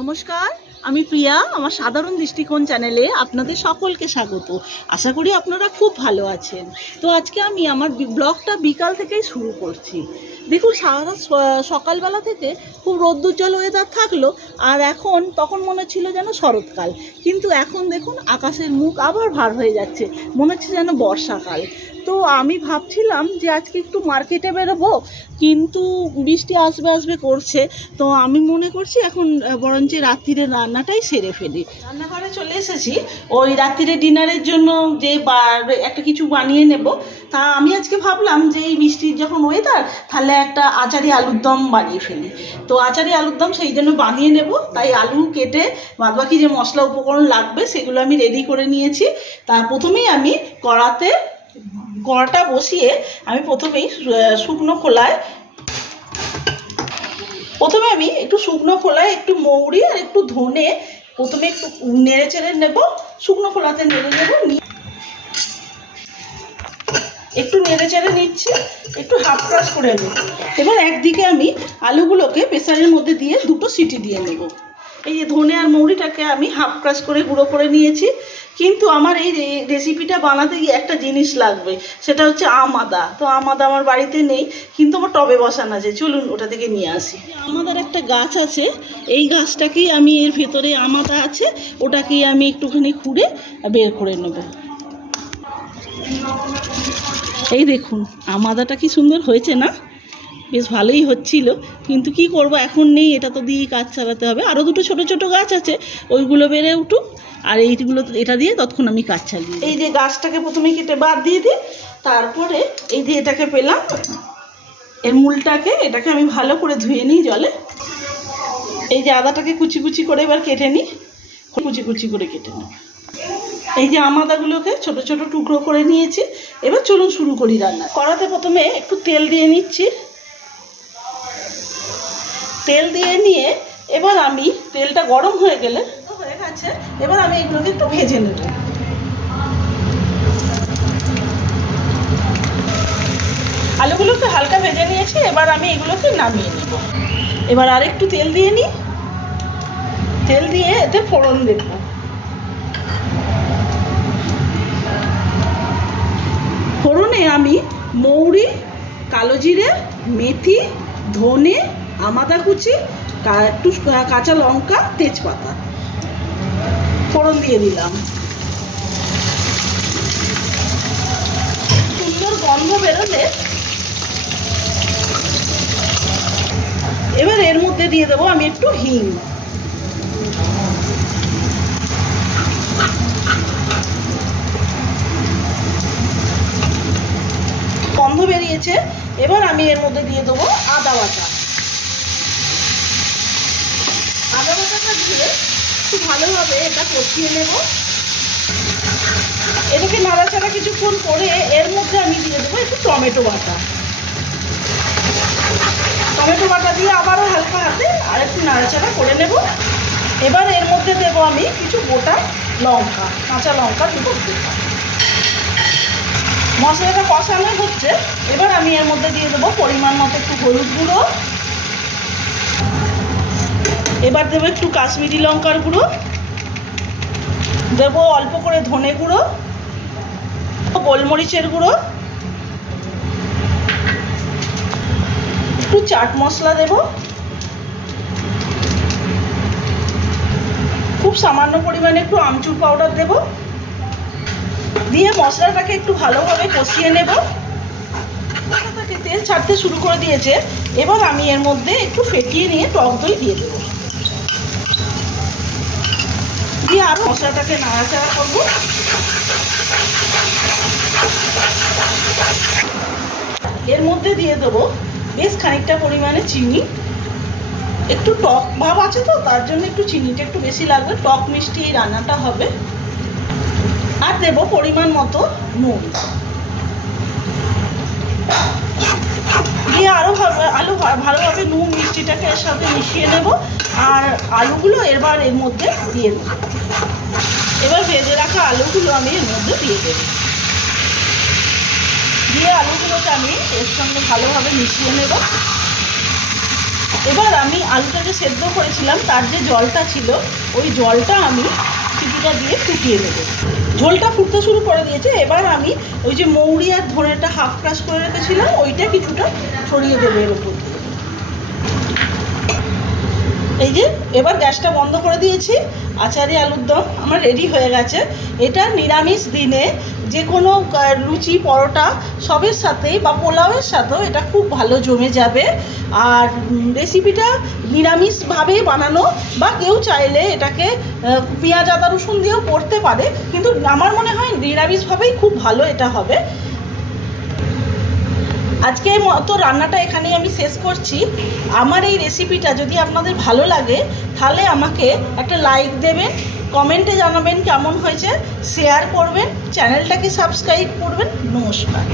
নমস্কার, আমি প্রিয়া। আমার সাধারণ দৃষ্টিকোণ চ্যানেলে আপনাদের সকলকে স্বাগত। আশা করি আপনারা খুব ভালো আছেন। তো আজকে আমি আমার ব্লগটা বিকাল থেকেই শুরু করছি। দেখুন, সারা সকালবেলা থেকে খুব রৌদ্রোজ্জ্বল ওয়েদার থাকলো, আর তখন মনে ছিল যেন শরৎকাল, কিন্তু এখন দেখুন আকাশের মুখ আবার ভার হয়ে যাচ্ছে, মনে হচ্ছে যেন বর্ষাকাল। তো আমি ভাবছিলাম যে আজকে একটু মার্কেটে বেরোবো, কিন্তু বৃষ্টি আসবে আসবে করছে। তো আমি মনে করছি এখন বরঞ্চ রাত্রিরে রান্নাটাই সেরে ফেলি। রান্নাঘরে চলে এসেছি ওই রাত্রিরে ডিনারের জন্য, যে একটা কিছু বানিয়ে নেব। তা আমি আজকে ভাবলাম যে এই বৃষ্টির যখন ওয়েদার, তাহলে একটা আচারি আলুর দম বানিয়ে ফেলি। তো আচারি আলুর দম সেই জন্য বানিয়ে নেব। তাই আলু কেটে বাদবাকি যে মশলা উপকরণ লাগবে সেগুলো আমি রেডি করে নিয়েছি। তার প্রথমেই আমি কড়াটা বসিয়ে আমি প্রথমেই শুকনো খোলায় একটু মৌরি আর একটু ধনে প্রথমে একটু নেড়ে চেড়ে নেব। শুকনো খোলাতে নেড়ে নেব, একটু নেড়ে চেড়ে নিচ্ছি, একটু হাফ ক্রাশ করে নেব। এবার একদিকে আমি আলুগুলোকে প্রেসারের মধ্যে দিয়ে দুটো সিটি দিয়ে নেব। এই যে ধনে আর মৌরিটাকে আমি হাফ ক্রাশ করে গুঁড়ো করে নিয়েছি। কিন্তু আমার এই রেসিপিটা বানাতে গিয়ে একটা জিনিস লাগবে, সেটা হচ্ছে আম আদা। তো আম আদা আমার বাড়িতে নেই, কিন্তু আমার টবে বসানো আছে, চলুন ওটা থেকে নিয়ে আসি। আম আদার একটা গাছ আছে, এই গাছটাকেই আমি, এর ভেতরে আম আদা আছে, ওটাকেই আমি একটুখানি খুঁড়ে বের করে নেব। এই দেখুন আম আদাটা কি সুন্দর হয়েছে না? বেশ ভালোই হচ্ছিল, কিন্তু কি করব, এখন নেই, এটা তো দিয়েই কাজ চালাতে হবে। আরও দুটো ছোট ছোট গাছ আছে, ওইগুলো বেড়ে উঠুক, আর এটা দিয়ে ততক্ষণ আমি কাজ চালিয়ে। এই যে গাছটাকে প্রথমে কেটে বাদ দিয়ে দিই, তারপরে এই যে এটাকে পেলাম, এর এটাকে আমি ভালো করে ধুয়ে নিই জলে। এই যে আদাটাকে কুচি কুচি করে এবার কেটে নিই, কুচি কুচি করে কেটে নিই। এই যে আম আদাগুলোকে ছোট ছোট টুকরো করে নিয়েছি। এবার চলুন শুরু করি রান্না। কড়াতে প্রথমে একটু তেল দিয়ে নিচ্ছি। তেল দিয়ে নিয়ে এবার আমি, তেলটা গরম হয়ে গেলে হয়ে গেছে, এবার আমি এগুলোকে একটু ভেজে নেব। আলুগুলোকে হালকা ভেজে নিয়েছি, এবার আমি এগুলোকে নামিয়ে নেব। এবার আর একটু তেল দিয়ে নিই, তেল দিয়ে এতে ফোড়ন দেব। ফোড়নে আমি মৌরি, কালো জিরে, মেথি, ধনে, আম আদা কুচি, একটু কাঁচা লঙ্কা, তেজপাতা ফোড়ন দিয়ে দিলাম। সুন্দর গন্ধ বেরোলে এবার এর মধ্যে দিয়ে দেবো আমি একটু হিং। গন্ধ বেরিয়েছে, এবার আমি এর মধ্যে দিয়ে দেবো আদা বাটা। আদা বাটাটা দিয়ে খুব ভালোভাবে এটা কষিয়ে নেব। এটাকে নাড়াচাড়া কিছুক্ষণ করে এর মধ্যে আমি দিয়ে দেবো একটু টমেটো বাটা। টমেটো বাটা দিয়ে আবারও হালকা হাতে আর একটু নাড়াচাড়া করে নেব। এবার এর মধ্যে দেবো আমি কিছু গোটা লঙ্কা, কাঁচা লঙ্কা দুটো দেবো। মশলাটা কষানো হচ্ছে, এবার আমি এর মধ্যে দিয়ে দেবো পরিমাণ মতো একটু হলুদ গুঁড়ো, এবার দেবো একটু কাশ্মীরি লঙ্কার গুঁড়ো, দেবো অল্প করে ধনে গুঁড়ো, গোলমরিচের গুঁড়ো, একটু চাট মশলা দেব, খুব সামান্য পরিমাণে একটু আমচুর পাউডার দেব, দিয়ে মশলাটাকে একটু ভালোভাবে কষিয়ে নেব। মশলাটাকে তেল ছাড়তে শুরু করে দিয়েছে, এবার আমি এর মধ্যে একটু ফেটিয়ে নিয়ে টক দই দিয়ে দেবো, দিয়ে আরও মশলাটাকে নাড়াচাড়া করবো। এর মধ্যে দিয়ে দেবো বেশ খানিকটা পরিমাণে চিনি। একটু টক ভাব আছে তো, তার জন্য একটু চিনিটা একটু বেশি লাগবে, টক মিষ্টি এই রান্নাটা হবে। আর দেবো পরিমাণ মতো নুন, দিয়ে আরও ভালোভাবে নুন মিষ্টিটাকে এর সাথে মিশিয়ে নেব। আর আলুগুলো এবার এর মধ্যে দিয়ে দেবো। এবার ভেজে রাখা আলুগুলো আমি এর মধ্যে দিয়ে দেবো, দিয়ে আলুগুলোকে আমি এর সঙ্গে ভালোভাবে মিশিয়ে নেব। এবার আমি আলুটাকে সেদ্ধ করেছিলাম তার যে জলটা ছিল ওই জলটা আমি চিপিটা দিয়ে ফুটিয়ে দেবো। ঝোলটা ফুটতে শুরু করে দিয়েছে। এবার আমি ওই যে মৌরি আর ধনেটা হাফ ক্রাশ করে রেখেছিলাম ওইটা কিছুটা ছড়িয়ে দেবো এর উপর। এই যে এবার গ্যাসটা বন্ধ করে দিয়েছি। আচারি আলুর দম আমার রেডি হয়ে গেছে। এটা নিরামিষ দিনে যে কোনো লুচি পরোটা সবের সাথেই বা পোলাওয়ের সাথেও এটা খুব ভালো জমে যাবে। আর রেসিপিটা নিরামিষভাবেই বানানো, বা কেউ চাইলে এটাকে পেঁয়াজ আদা রসুন দিয়েও করতে পারে, কিন্তু আমার মনে হয় নিরামিষভাবেই খুব ভালো এটা হবে। আজকে মতো রান্নাটা এখানেই আমি শেষ করছি। আমার এই রেসিপিটা যদি আপনাদের ভালো লাগে তাহলে আমাকে একটা লাইক দেবেন, কমেন্টে জানাবেন কেমন হয়েছে, শেয়ার করবেন, চ্যানেলটাকে সাবস্ক্রাইব করবেন। নমস্কার।